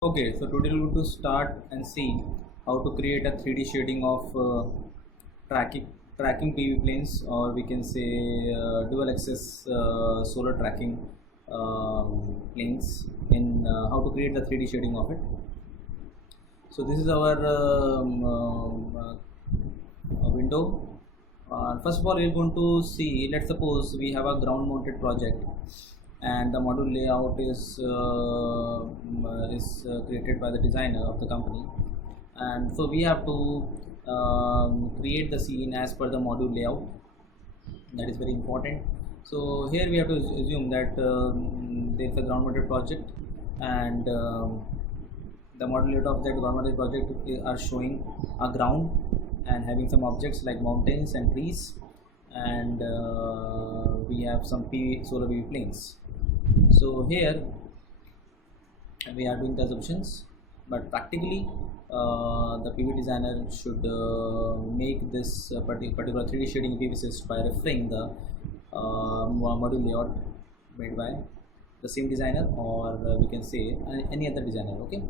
Okay, so today we're going to start and see how to create a 3D shading of tracking PV planes, or we can say dual axis solar tracking planes, in how to create the 3D shading of it. So this is our window. First of all, we're going to see, let's suppose we have a ground mounted project and the module layout is created by the designer of the company, and so we have to create the scene as per the module layout. That is very important. So here we have to assume that there is a ground mounted project, and the module layout of that ground mounted project are showing a ground and having some objects like mountains and trees, and we have some solar PV planes. So here we are doing the assumptions, but practically the PV designer should make this particular 3D shading PV syst by referring the module layout made by the same designer, or we can say any other designer. Okay.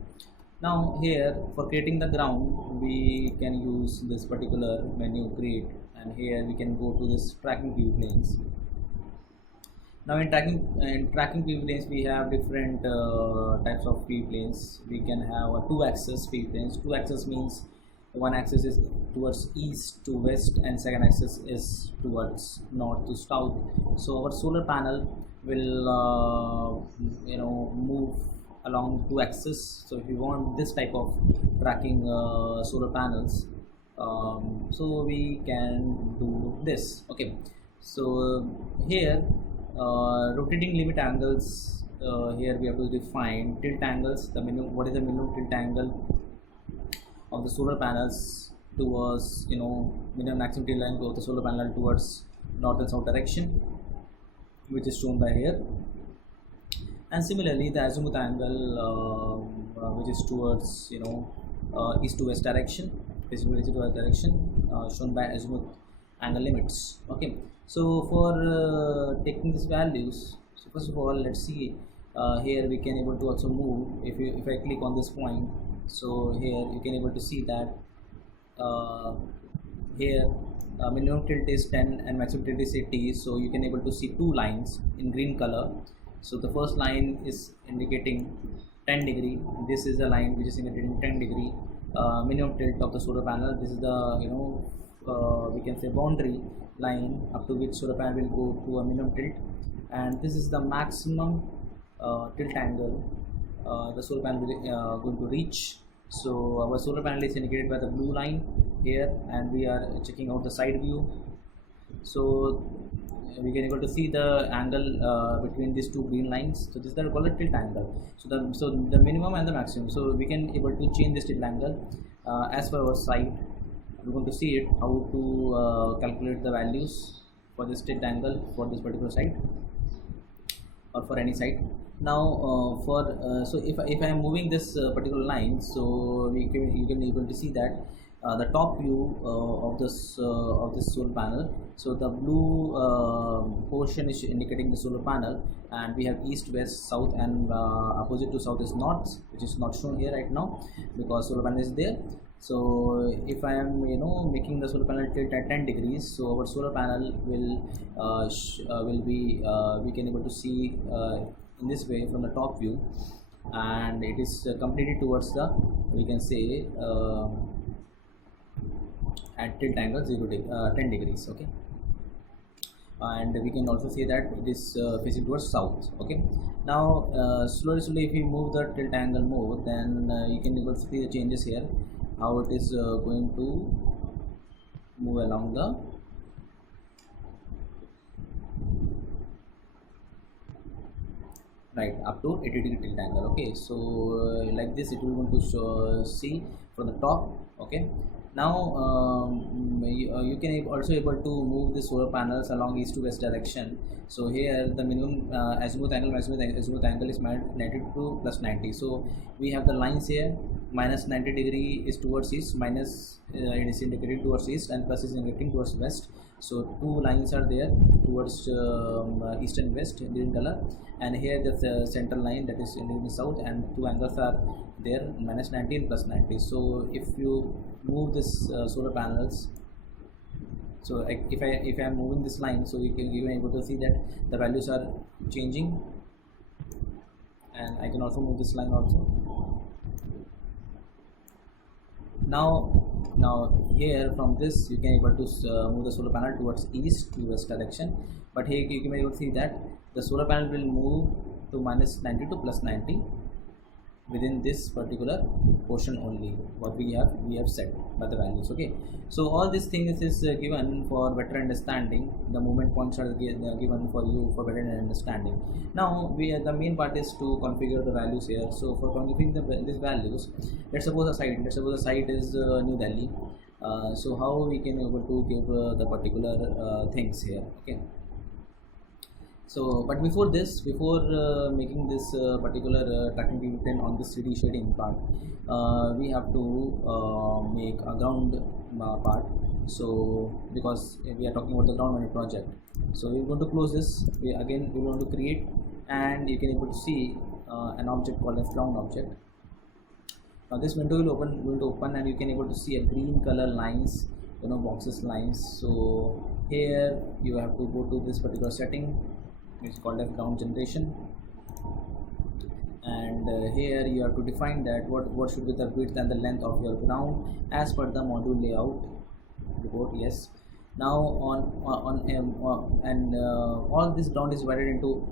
Now here, for creating the ground, we can use this particular menu create, and here we can go to this tracking PV planes. Now in tracking PV planes, we have different types of PV planes. We can have a 2-axis PV planes. 2-axis means one axis is towards east to west and second axis is towards north to south. So our solar panel will move along 2 axis. So if you want this type of tracking solar panels, so we can do this. Okay, so here rotating limit angles, here we have to define tilt angles. The minimum, what is the minimum tilt angle of the solar panels towards, minimum maximum tilt angle of the solar panel towards north and south direction, which is shown by here. And similarly the azimuth angle, which is towards east to west direction, basically east to west direction, shown by azimuth angle limits. Okay, so for taking these values, so first of all, let's see, here we can able to also move. If I click on this point, so here you can able to see that here minimum tilt is 10 and maximum tilt is 80. So you can able to see two lines in green color. So the first line is indicating 10 degree. This is the line which is indicating 10 degree minimum tilt of the solar panel. This is the we can say boundary line up to which solar panel will go to a minimum tilt, and this is the maximum tilt angle the solar panel will going to reach. So our solar panel is indicated by the blue line here, and we are checking out the side view. So we can able to see the angle between these two green lines. So this is the called tilt angle. So the minimum and the maximum. So we can able to change this tilt angle as per our site. We're going to see it how to calculate the values for this tilt angle for this particular site or for any site. Now so if I am moving this particular line, so you can able to see that the top view of this solar panel. So the blue portion is indicating the solar panel, and we have east, west, south, and opposite to south is north, which is not shown here right now because solar panel is there. So if I am making the solar panel tilt at 10 degrees, so our solar panel will be we can able to see in this way from the top view, and it is completely towards the, we can say, at tilt angle 10 degrees. Okay, and we can also say that it is facing towards south. Okay, now slowly if we move the tilt angle more, then you can able to see the changes here, how it is going to move along the right up to 80 degree tilt angle. Okay, so like this it will going to see from the top. Okay, now you can also able to move the solar panels along east to west direction. So here the minimum azimuth angle, maximum azimuth angle is 92 plus 90. So we have the lines here. Minus 90 degree is towards east, minus it is indicating towards east, and plus is indicating towards west. So two lines are there towards east and west in green color, and here the central line that is in the south, and two angles are there, minus 90 and plus 90. So if you move this solar panels, so if I am moving this line, so you can able to see that the values are changing, and I can also move this line also. Now here from this you can able to move the solar panel towards east to west direction, but here you can able to see that the solar panel will move to minus 90 to plus 90 within this particular portion only, what we have set by the values. Okay, so all these things is given for better understanding. The movement points are given for you for better understanding. Now the main part is to configure the values here. So for configuring these values, let's suppose the site is New Delhi. So how we can able to give the particular things here. Okay, so but before making this particular tracking blueprint on this 3D shading part, we have to make a ground part. So because we are talking about the ground mounted project, so we're going to close this. We want to create, and you can able to see an object called as ground object. Now this window will open, and you can able to see a green color lines, boxes lines. So here you have to go to this particular setting, which is called as ground generation, and here you have to define that what should be the width and the length of your ground as per the module layout report. Yes. Now all this ground is divided into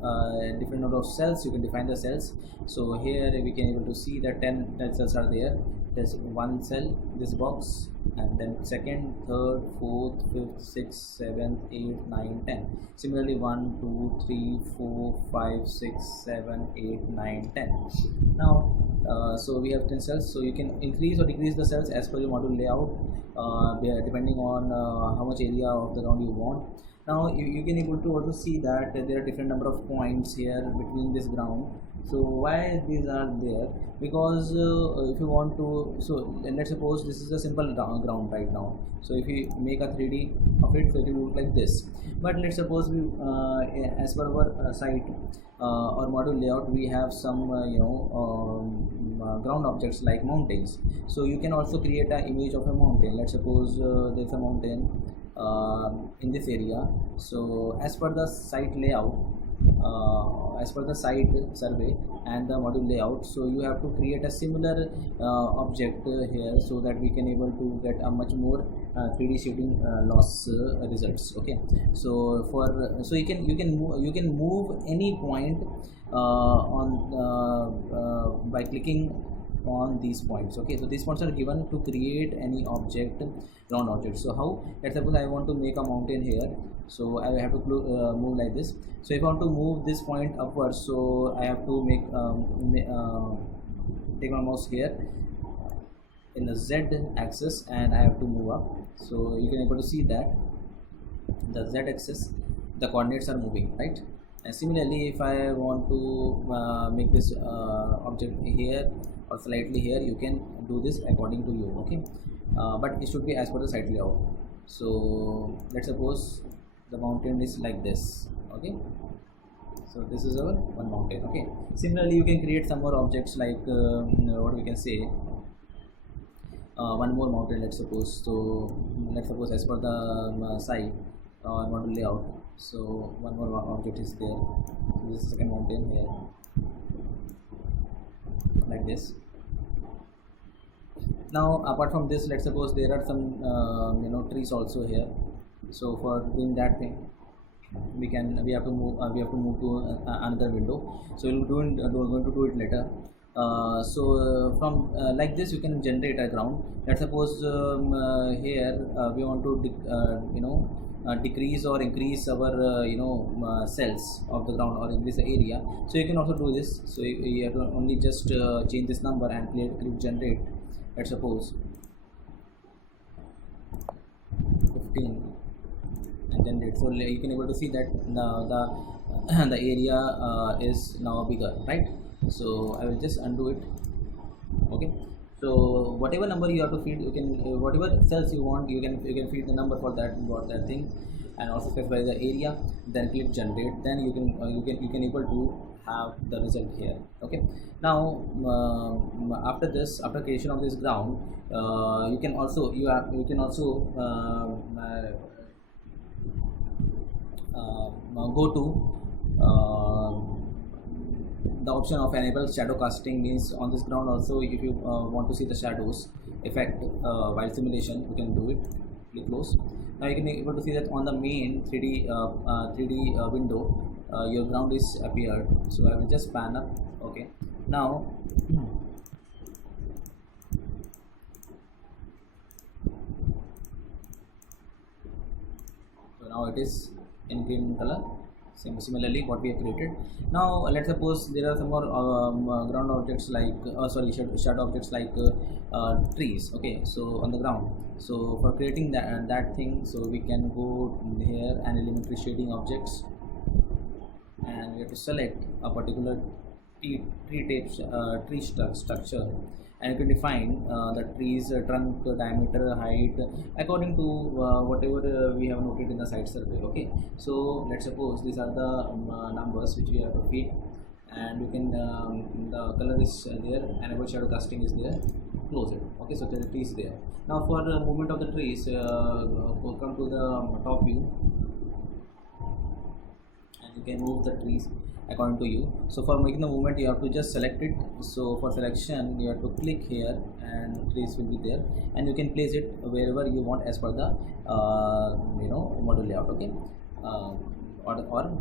different number of cells. You can define the cells. So here we can able to see that 10 cells are there. There's one cell, this box, and then second, third, fourth, fifth, sixth, seventh, 8, 9, 10. Similarly 1, 2, 3, 4, 5, 6, 7, 8, 9, 10. Now so we have 10 cells, so you can increase or decrease the cells as per your module layout, depending on how much area of the ground you want. Now you can able to also see that there are different number of points here between this ground. So why these are there? Because if you want to, so let's suppose this is a simple ground right now. So if you make a 3D of it, so it will look like this. But let's suppose we as per our site or module layout, we have some ground objects like mountains. So you can also create an image of a mountain. Let's suppose there's a mountain in this area. So as per the site layout, as per the site survey and the module layout, so you have to create a similar object here, so that we can able to get a much more 3D shading loss results. Okay, so you can move any point on by clicking on these points. Okay, so these points are given to create any object, ground object. So how? Let's suppose I want to make a mountain here, so I have to move like this. So if I want to move this point upwards, so I have to make take my mouse here in the Z axis, and I have to move up. So you can able to see that the Z axis, the coordinates are moving, right? And similarly, if I want to make this object here or slightly here, you can do this according to you. Okay, but it should be as per the site layout. So let's suppose the mountain is like this. Okay, so this is our one mountain. Okay, similarly you can create some more objects like what we can say, one more mountain. Let's suppose, so let's suppose as per the site module layout, so one more object is there. So this is second mountain here, like this. Now apart from this, let's suppose there are some trees also here. So for doing that thing, we have to move to another window. So we're going to do it later. So from like this you can generate a ground. Let's suppose here we want to decrease or increase our cells of the ground, or increase the area. So you can also do this. So you have to only just change this number and click generate. Let's suppose 15 and generate. So you can able to see that the area is now bigger, right? So I will just undo it. Okay, So whatever number you have to feed, you can whatever cells you want, you can feed the number for that thing, and also specify the area. Then click generate. Then you can able to have the result here. Okay. Now after this, after creation of this ground, you can also go to the option of enable shadow casting. Means on this ground also, if you want to see the shadows effect while simulation, you can do it. Click close. Now you can be able to see that on the main 3D window, your ground is appeared. So I will just pan up. Okay. Now so now it is in green color. Similarly what we have created. Now let's suppose there are some more ground objects like shadow objects like trees. Okay, so on the ground, so for creating that thing, so we can go here and elementary shading objects, and we have to select a particular tree structure, and you can define the tree's trunk diameter, height, according to whatever we have noted in the site survey. Okay, so let's suppose these are the numbers which we have to feed, and you can the color is there, enable shadow casting is there, close it. Okay, so the tree is there. Now for the movement of the trees, come to the top view, and you can move the trees according to you. So for making the movement, you have to just select it. So for selection, you have to click here, and trees will be there, and you can place it wherever you want as per the model layout. Okay, or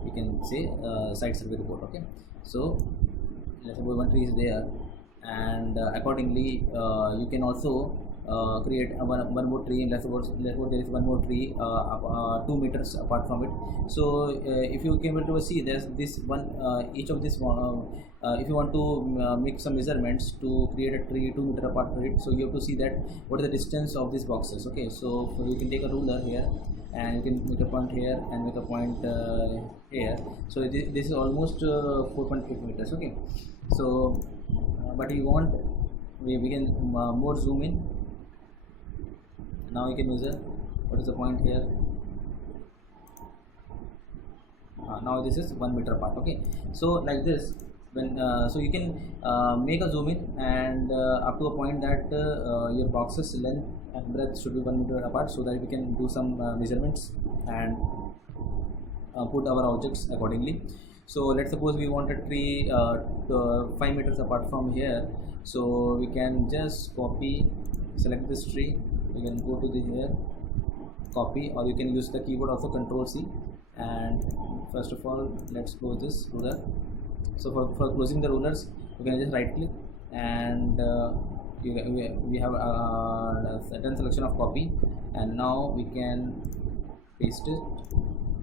you can say site survey report. Okay, so let's suppose one tree is there, and accordingly you can also create one more tree. And let's suppose there is one more tree 2 meters apart from it. So if you came able to see, there's this one each of this if you want to make some measurements to create a tree 2 meter apart from it, so you have to see that what is the distance of these boxes. Okay, so you can take a ruler here, and you can make a point here and make a point here. So this is almost 4.8 meters. Okay, so but you want, we can more zoom in. Now you can measure what is the point here. Now this is 1 meter apart. Okay, so like this, when so you can make a zoom in, and up to a point that your box's length and breadth should be 1 meter apart, so that we can do some measurements and put our objects accordingly. So let's suppose we want a tree 5 meters apart from here, so we can just copy, select this tree. You can go to the here, copy, or you can use the keyboard also, Control C. And first of all, let's close this ruler. So for closing the rulers, you can just right click, and we have a certain selection of copy, and now we can paste it.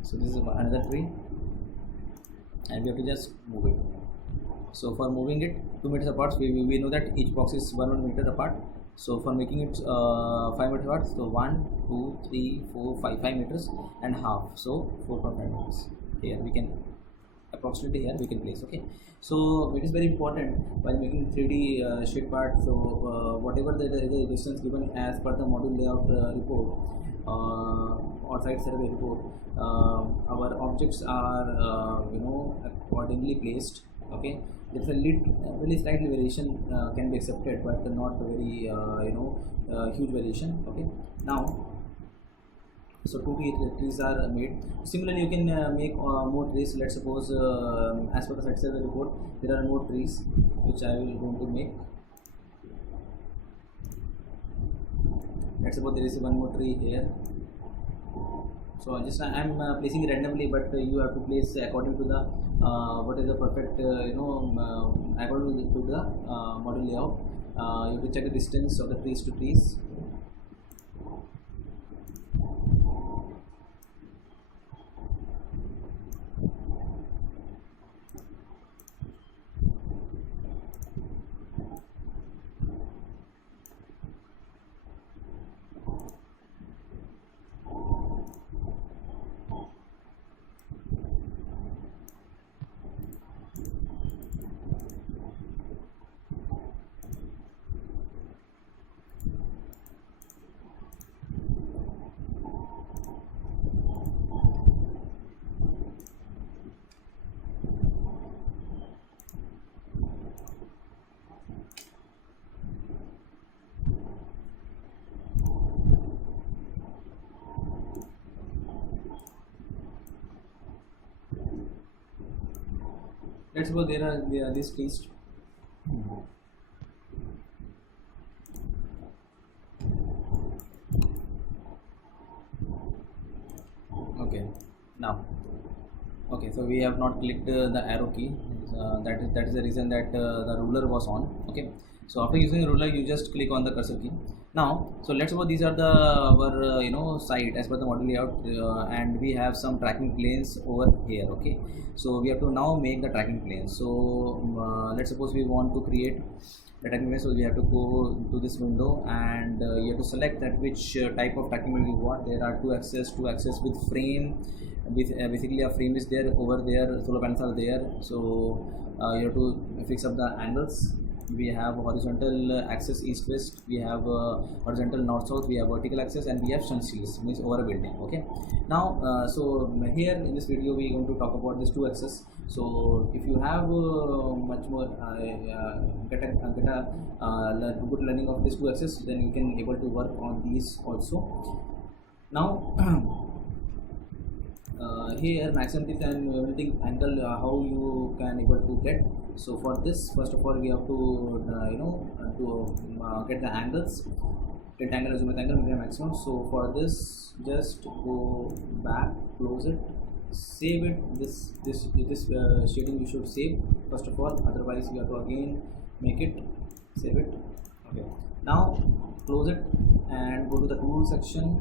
So this is another tree, and we have to just move it. So for moving it 2 meters apart, we know that each box is 1 meter apart. So for making it 5 meters apart, so 1 2 3 4 5 meters and half, so 4.5 meters. Here we can approximately, here we can place. Okay, so it is very important while making 3D shape part. So whatever the distance given as per the module layout report or site survey report, our objects are accordingly placed. Okay, there's a really slightly variation can be accepted, but not very huge variation. Okay, now so 2 trees are made. Similarly, you can make more trees. Let's suppose as per the site survey report, there are more trees which I will going to make. Let's suppose there is one more tree here. So I'm placing it randomly, but you have to place according to the what is the perfect according to the model layout. You have to check the distance of the trees to trees. let's suppose there are this list. Okay, now, okay, so we have not clicked the arrow key. That is the reason that the ruler was on. Okay, so after using the ruler, you just click on the cursor key. Now, so let's suppose these are the our site as per the model layout, and we have some tracking planes over here. Okay, so we have to now make the tracking planes. So let's suppose we want to create the tracking plane. So we have to go to this window, and you have to select that which type of tracking plane you want. There are two axes with frame. With basically a frame is there over there, solar panels are there. So you have to fix up the angles. We have horizontal axis east west, we have horizontal north south, we have vertical axis, and we have sun shields, means over a building. Okay, now so here in this video we are going to talk about these two axes. So if you have much more get a good learning of these two axes, then you can able to work on these also. Now here maximum tilt and everything angle, how you can able to get. So for this, first of all, we have to get the angles, tilt angle, azimuth angle, minimum, maximum. So for this, just go back, close it, save it. This shading you should save first of all, otherwise you have to again make it, save it. Okay, now close it and go to the tool section.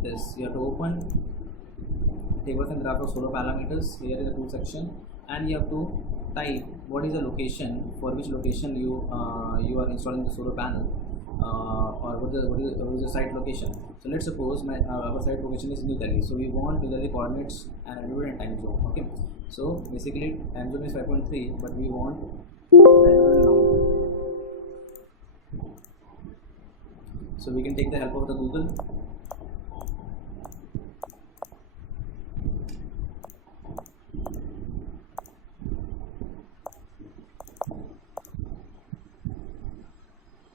This you have to open tables and graph of solar parameters. Here is the tool section, and you have to type what is the location, for which location you are installing the solar panel, or what is the site location. So let's suppose our site location is New Delhi. So we want New Delhi coordinates and altitude and time zone. Okay, so basically time zone is 5.3, but we want altitude long. So we can take the help of the Google.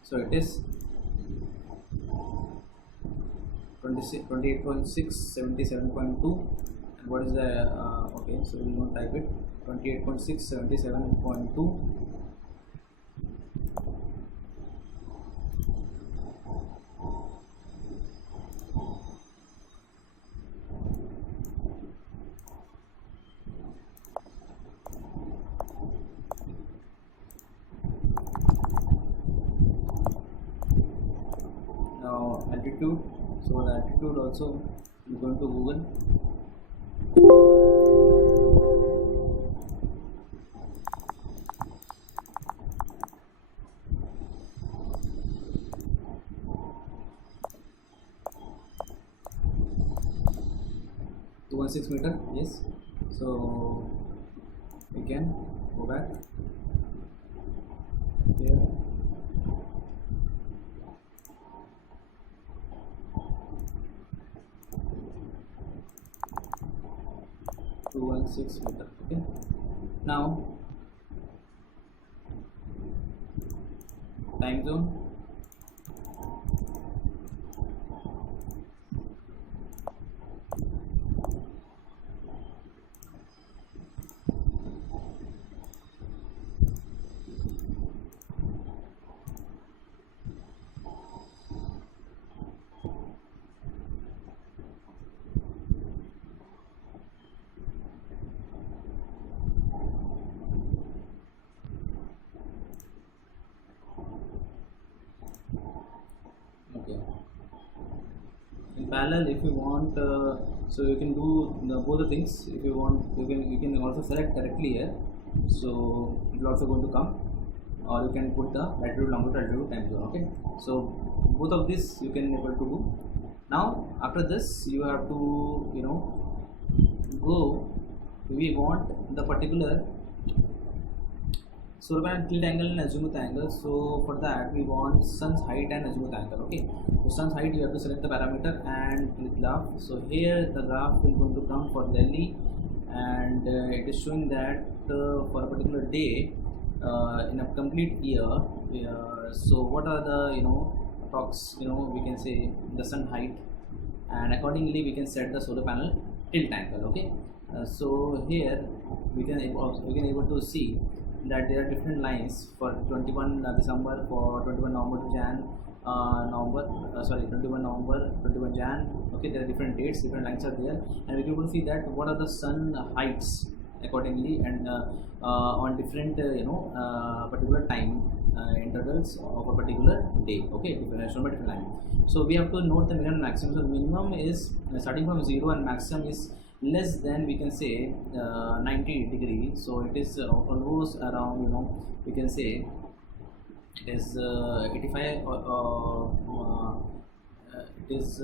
So it is 28.6, 77.2, and what is the okay, so we will not type it. 28.6, 77.2. Now altitude, so the altitude also you go into Google. To 16 meter, yes. So we can go back here. 216 meter. Okay, now time zone. Okay, in parallel, if you want, so you can do both the things. If you want, you can also select directly here, so it will also going to come, or you can put the latitude, longitude, altitude, time zone. Okay, so both of this you can able to do. Now after this, you have to go. We want the particular solar panel tilt angle and azimuth angle. So for that we want sun's height and azimuth angle. Okay, so sun's height, you have to select the parameter and click graph. So here the graph will going to come for Delhi, and it is showing that for a particular day in a complete year. So what are the approx we can say the sun height, and accordingly we can set the solar panel tilt angle. Okay, So here we can able to see that there are different lines for 21 December, for 21 November to Jan, November, sorry, 21 November, 21 Jan. Okay, there are different dates, different lines are there, and we can able to see that what are the sun heights accordingly, and on different particular time intervals of a particular day. Okay, shown by different line. So we have to note the minimum and maximum. So minimum is starting from 0 and maximum is less than, we can say, 90 degrees. So it is almost around, we can say it is 85 it is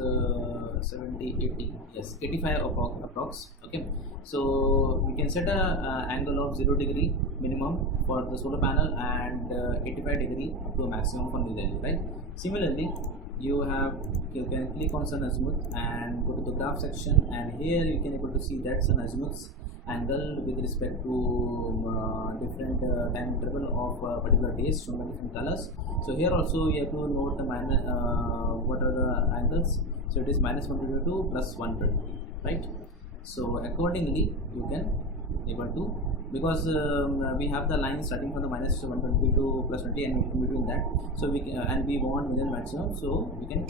70, 80, yes, 85 approx. Okay, so we can set a angle of 0 degree minimum for the solar panel, and 85 degree up to a maximum for the value, right? Similarly, you can click on sun azimuth and go to the graph section, and here you can able to see that sun azimuth's angle with respect to different time interval of particular days shown by different colors. So here also you have to note the what are the angles. So it is minus 122 to plus 120, right? So accordingly you can able to, because we have the line starting from the minus 120 to plus 20 and in between that, so we can, and we want minimum maximum, so we can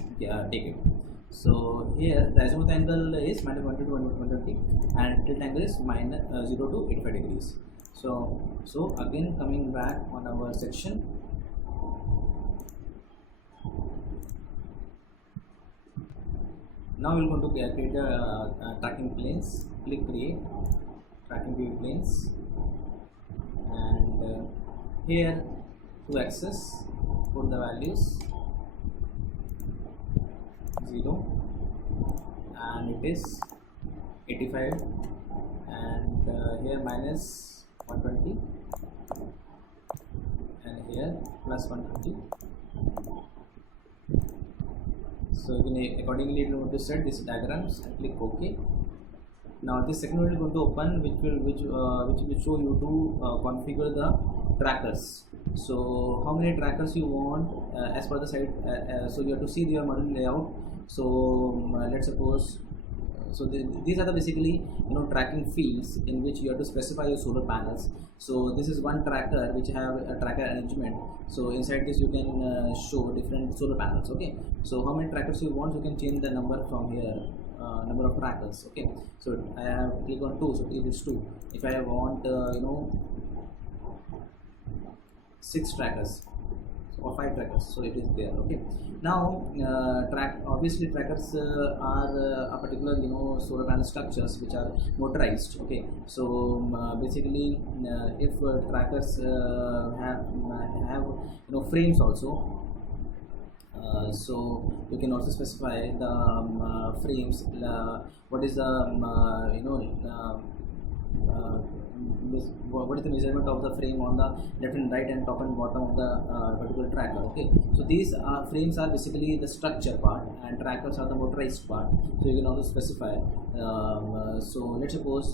take it. So here the azimuth angle is minus 120 to 120 and tilt angle is minus 0 to 85 degrees. So again, coming back on our section, now we are going to create tracking planes. Click create tracking view planes, and here to access, put the values 0 and it is 85, and here minus 120 and here plus 120. So you can accordingly to set these diagrams and click OK. Now this second window is going to open, which will show you to configure the trackers. So how many trackers you want as per the site. So you have to see your model layout. So let's suppose, so these are the basically tracking fields in which you have to specify your solar panels. So this is one tracker which have a tracker arrangement. So inside this you can show different solar panels. Okay, so how many trackers you want, you can change the number from here, number of trackers. Okay, so I have click on 2, so it is 2. If I want 6 trackers or 5 trackers, so it is there. Okay, now obviously trackers are a particular solar panel structures which are motorized. Okay, so basically if trackers have frames also, so you can also specify the frames, what is the what is the measurement of the frame on the left and right and top and bottom of the particular tracker. Okay, so these frames are basically the structure part and trackers are the motorized part, so you can also specify. So let's suppose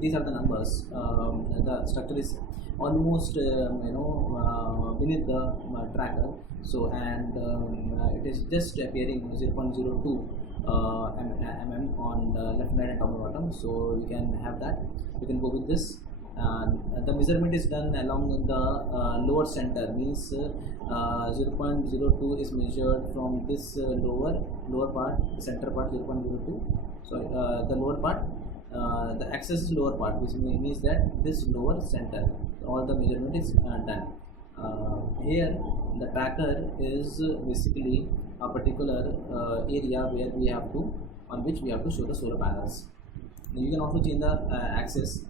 these are the numbers. The structure is almost beneath the tracker, so and it is just appearing 0.02 mm on the left and right and top and bottom, so you can have that. You can go with this. The measurement is done along the lower center, means 0.02 is measured from this lower part, the center part 0.02. Sorry, the lower part, the axis is lower part, which means that this lower center, all the measurement is done. Here the tracker is basically a particular area where we have to, on which we have to show the solar panels. You can also change the axis.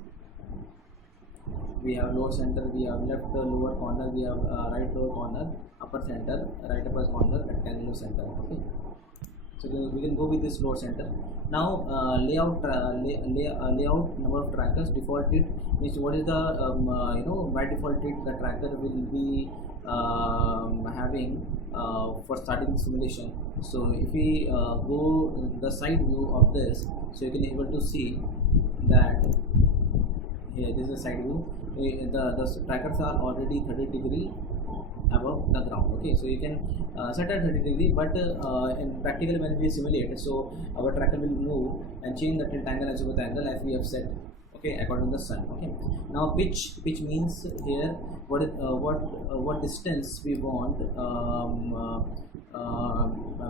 We have lower center, we have left lower corner, we have right lower corner, upper center, right upper corner, rectangular center. Okay, so we can go with this lower center. Now layout number of trackers defaulted means what is the by defaulted the tracker will be having for starting simulation. So if we go the side view of this, so you can able to see that here this is the side view. The trackers are already 30 degree above the ground. Okay, so you can set at 30 degree, but in practically when we simulate, so our tracker will move and change the tilt angle and azimuth angle as we have set okay, according to the sun. Okay, now pitch means here what distance we want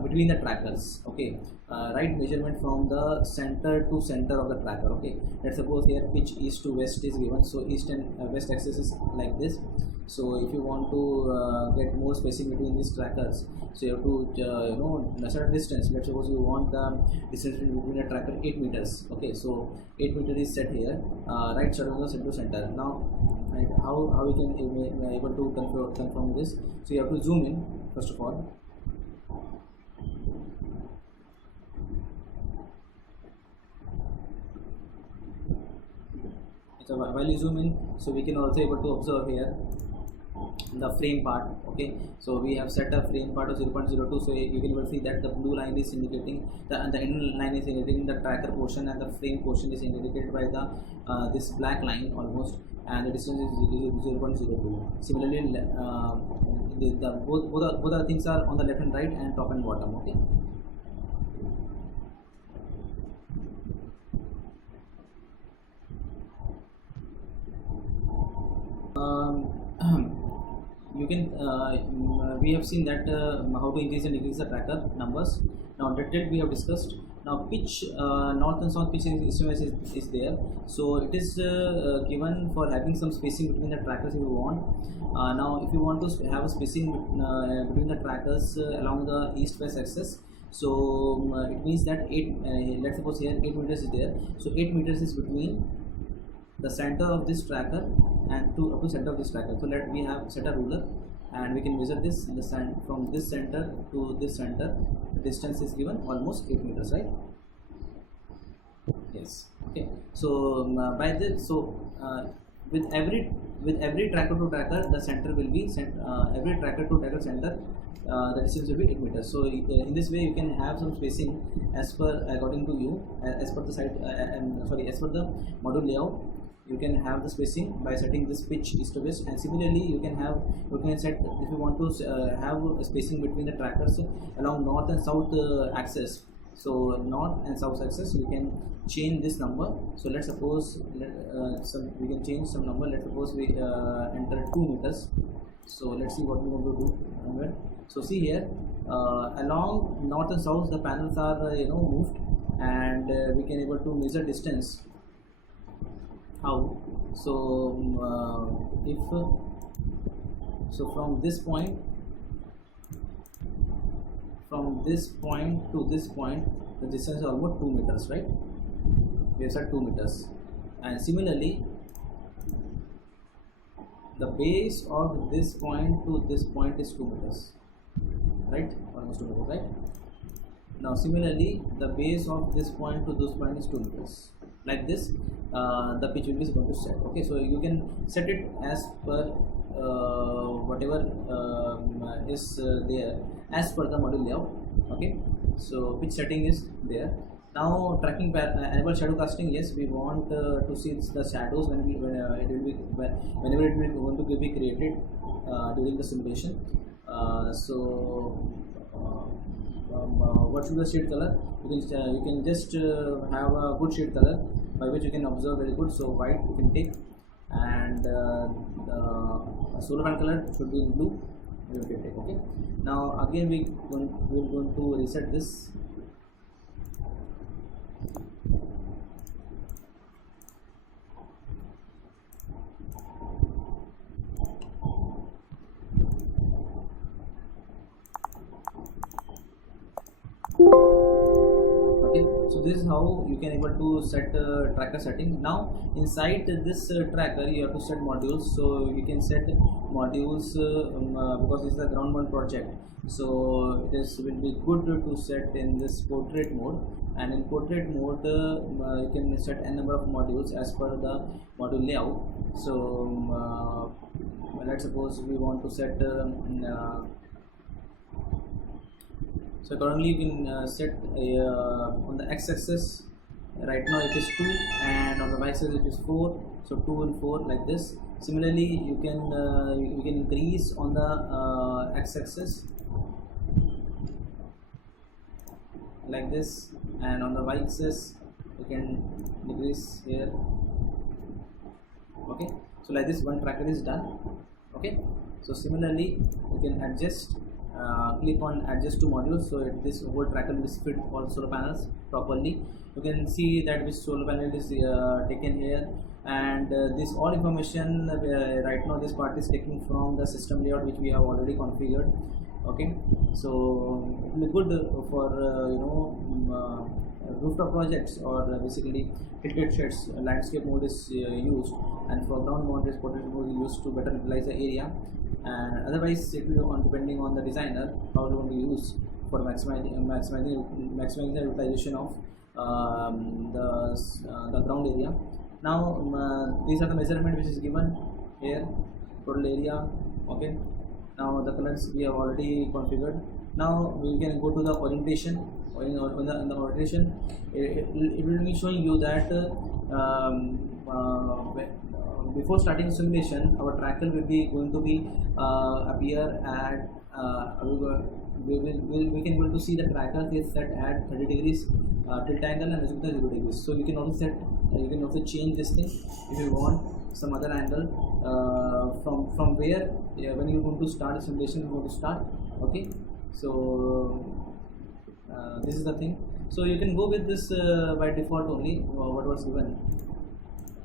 between the trackers. Okay, right measurement from the center to center of the tracker. Okay, let's suppose here pitch east to west is given, so east and west axis is like this. So if you want to get more spacing between these trackers, so you have to measure distance. Let's suppose you want the distance between the tracker 8 meters. Okay, so 8 meters is set here, right side of the center to center. Now, right, how we can able to confirm this? So you have to zoom in first of all. So while you zoom in, so we can also able to observe here the frame part. Okay, so we have set a frame part of 0.02, so you can able to see that the blue line is indicating the end line is indicating the tracker portion, and the frame portion is indicated by the this black line almost, and the distance is 0.02. Similarly, both the things are on the left and right and top and bottom. Okay. You can we have seen that how to increase and decrease the tracker numbers. Now that we have discussed. Now pitch, north and south pitch is there, so it is given for having some spacing between the trackers if you want. Now if you want to have a spacing between the trackers along the east-west axis, so it means that 8 let's suppose here 8 meters is there, so 8 meters is between the center of this tracker and up to center of this tracker. So let we have set a ruler and we can measure this from this center to this center. The distance is given almost 8 meters, right? Yes. Okay. So by this, so with every tracker to tracker, the center will be every tracker to tracker center. The distance will be 8 meters. So in this way, you can have some spacing as per according to you, as per the site. As per the module layout. You can have the spacing by setting this pitch east to west, and similarly you can set, if you want to have a spacing between the trackers along north and south axis. So north and south axis, you can change this number. So let's suppose we can change some number. Let's suppose we enter 2 meters. So let's see what we want to do. So see here, along north and south the panels are moved, and we can able to measure distance. How? So if so from this point to this point, the distance is almost 2 meters, right? We have said 2 meters, and similarly the base of this point to this point is 2 meters, right? Almost 2 meters, right? Now similarly the base of this point to this point is 2 meters. Like this, the pitch will be going to set. Okay, so you can set it as per whatever is there as per the module layout. Okay, so pitch setting is there. Now tracking enable shadow casting. Yes, we want to see the shadows whenever it will going to be created during the simulation. What should the shade color? You can just have a good shade color by which you can observe very good. So white you can take, and the solar panel color should be in blue. You can take. Okay. Now again we will going to reset this. Okay, so this is how you can able to set tracker setting. Now inside this tracker you have to set modules, so you can set modules because it's a ground mount project, so it will be good to set in this portrait mode, and in portrait mode you can set n number of modules as per the module layout. So let's suppose we want to set so currently you can set on the x-axis. Right now it is 2, and on the y-axis it is 4. So 2 and 4 like this. Similarly, you can increase on the x-axis like this, and on the y-axis you can decrease here Okay, so like this one tracker is done. Okay, so similarly you can adjust, click on adjust to modules, so this whole tracker will fit all solar panels properly. You can see that which solar panel is taken here, and this all information right now this part is taken from the system layout which we have already configured. Okay, so it will be good for rooftop projects, or basically tilted sheds. Landscape mode is used, and for ground mount is portrait mode is used to better utilize the area. And otherwise it will on depending on the designer how they want to use for maximizing the utilization of the ground area. Now these are the measurement which is given here, total area. Okay, now the colors we have already configured. Now we can go to the orientation. In the orientation, it will be showing you that before starting simulation, our tracker will be going to be appear at we can able to see the tracker is set at 30 degrees tilt angle and 0 degrees. So you can also set, you can also change this thing if you want some other angle from where when you want to start the simulation you want to start. Okay, so this is the thing. So you can go with this by default only what was given,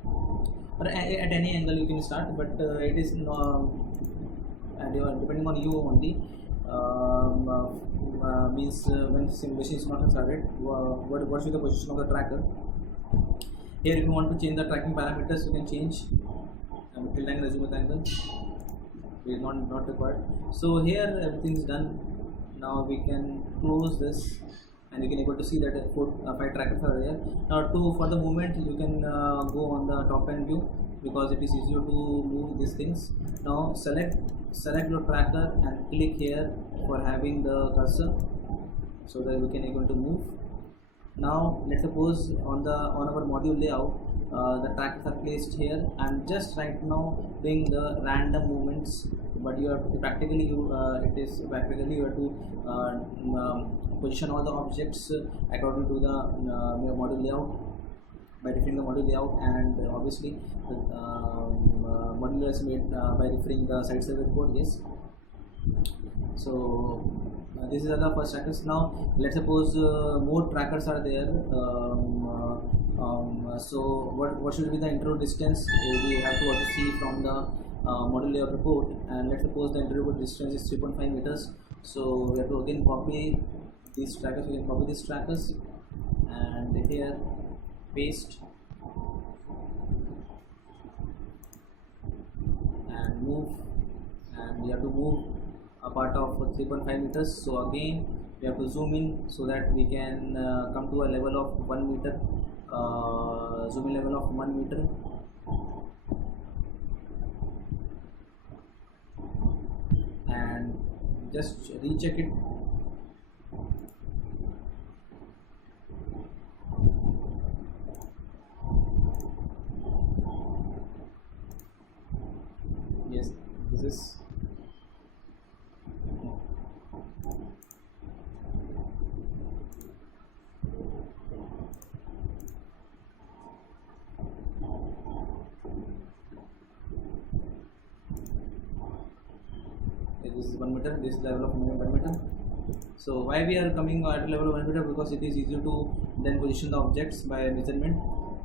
or at any angle you can start, but it is depending on you only. Means when simulation is not started, what should the position of the tracker. Here if you want to change the tracking parameters, you can change tilt angle, azimuth angle. It is not required. So here everything is done. Now we can close this, and you can able to see that 5 trackers are there. Now for the movement you can go on the top end view, because it is easier to move these things. Now select your tracker and click here for having the cursor, so that we can able to move. Now let's suppose on our module layout the trackers are placed here. I'm just right now doing the random movements, but you have to practically you have to position all the objects according to the module layout by referring the module layout, and obviously module is made by referring the site server code. Yes, so this is the first trackers. Now let's suppose more trackers are there. So what should be the interval distance? We have to also see from the module layout report, and let's suppose the interval distance is 3.5 meters. So we have to again copy these trackers. We can copy these trackers and here paste and move, and we have to move a part of 3.5 meters. So again we have to zoom in so that we can come to a level of 1 meter, zoom in level of 1 meter, and just recheck it. Yes, this is this is 1 meter, this is level of 1 meter. So why we are coming at level of 1 meter? Because it is easier to then position the objects by measurement.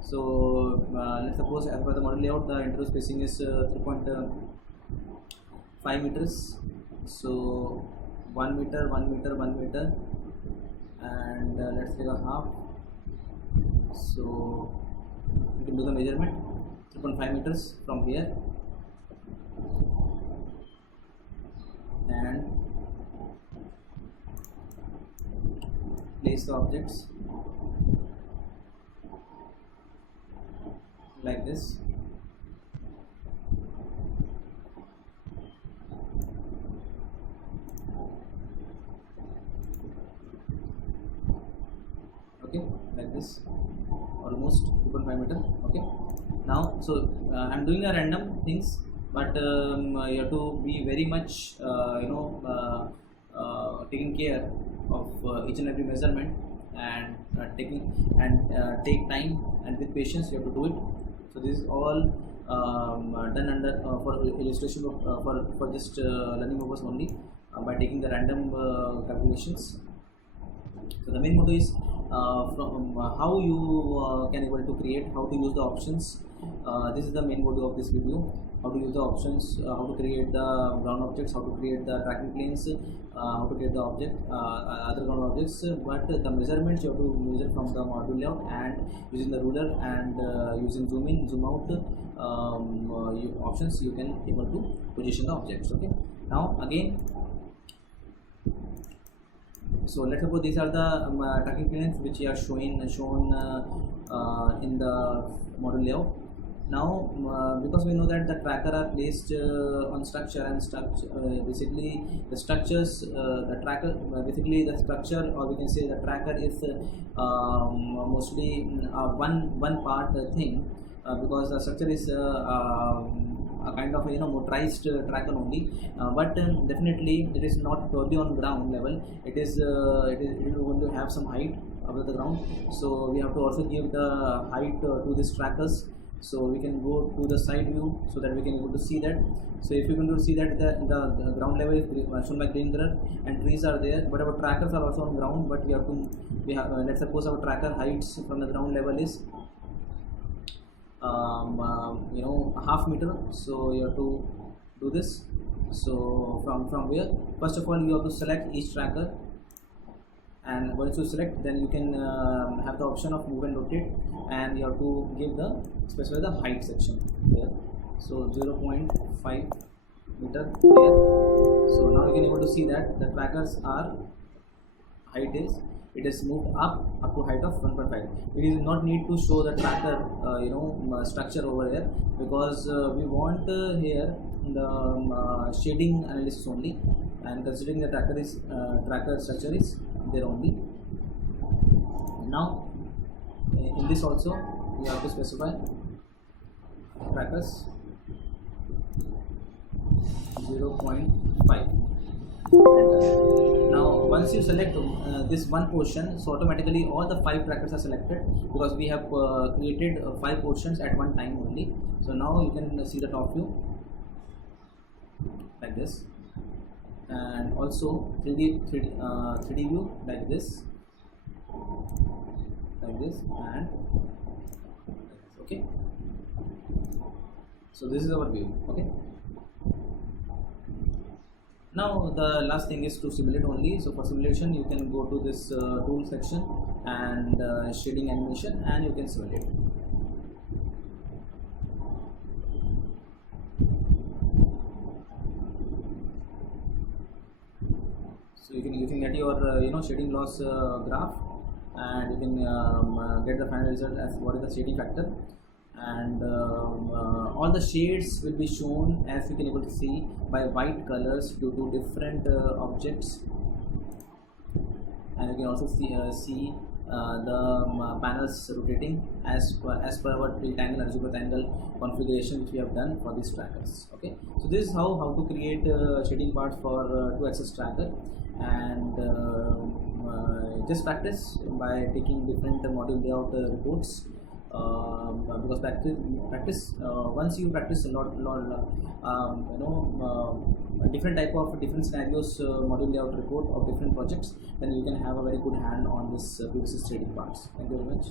So let's suppose as per the model layout the interval spacing is 3.5 meters. So 1 meter, 1 meter, 1 meter, and let's take a half. So we can do the measurement 3.5 meters from here, and place the objects like this. Okay, like this, almost 2.5 meter. Okay, now so I'm doing a random things, but you have to be very much taking care of each and every measurement, and take time, and with patience you have to do it. So this is all done under for illustration of, for just learning purpose only, by taking the random calculations. So the main motto is from how you can able to create, how to use the options. This is the main motto of this video: how to use the options, how to create the ground objects, how to create the tracking planes, how to create the object, other ground objects. But the measurements you have to measure from the module layout, and using the ruler and using zoom in, zoom out options, you can able to position the objects. Okay. Now again. So let's suppose these are the tracking planes which are shown in the module layout. Now because we know that the tracker are placed on structure, and basically the structures, the tracker, basically the structure, or we can say the tracker is mostly one part thing, because the structure is a kind of motorized tracker only, but definitely it is not totally on ground level. It is going to have some height above the ground, so we have to also give the height to these trackers. So we can go to the side view so that we can able to see that. So if you can see that the ground level is shown by green color and trees are there, but our trackers are also on ground, but we have let's suppose our tracker heights from the ground level is half meter. So you have to do this. So from where, first of all you have to select each tracker, and once you select, then you can have the option of move and rotate, and you have to give the specify the height section here. So 0.5 meter here. So now you can able to see that the trackers are height is, it is moved up to height of 1.5. It is not need to show the tracker structure over here, because we want here the shading analysis only, and considering the tracker structure is there only. Now in this also you have to specify trackers 0.5. Now once you select this one portion, so automatically all the 5 trackers are selected, because we have created 5 portions at one time only. So now you can see the top view like this, and also 3D view like this, and okay. So this is our view. Okay. Now the last thing is to simulate only. So for simulation you can go to this tool section and shading animation, and you can simulate. So you can get your shading loss graph, and you can get the final result as what is the shading factor, and all the shades will be shown, as you can able to see, by white colors due to different objects, and you can also see the panels rotating as per our tilt angle and super angle configuration which we have done for these trackers. Okay, so this is how to create shading parts for 2-axis tracker, and just practice by taking different module layout reports, because practice once you practice a lot different type of different scenarios, module layout report of different projects, then you can have a very good hand on this PVC shading parts. Thank you very much.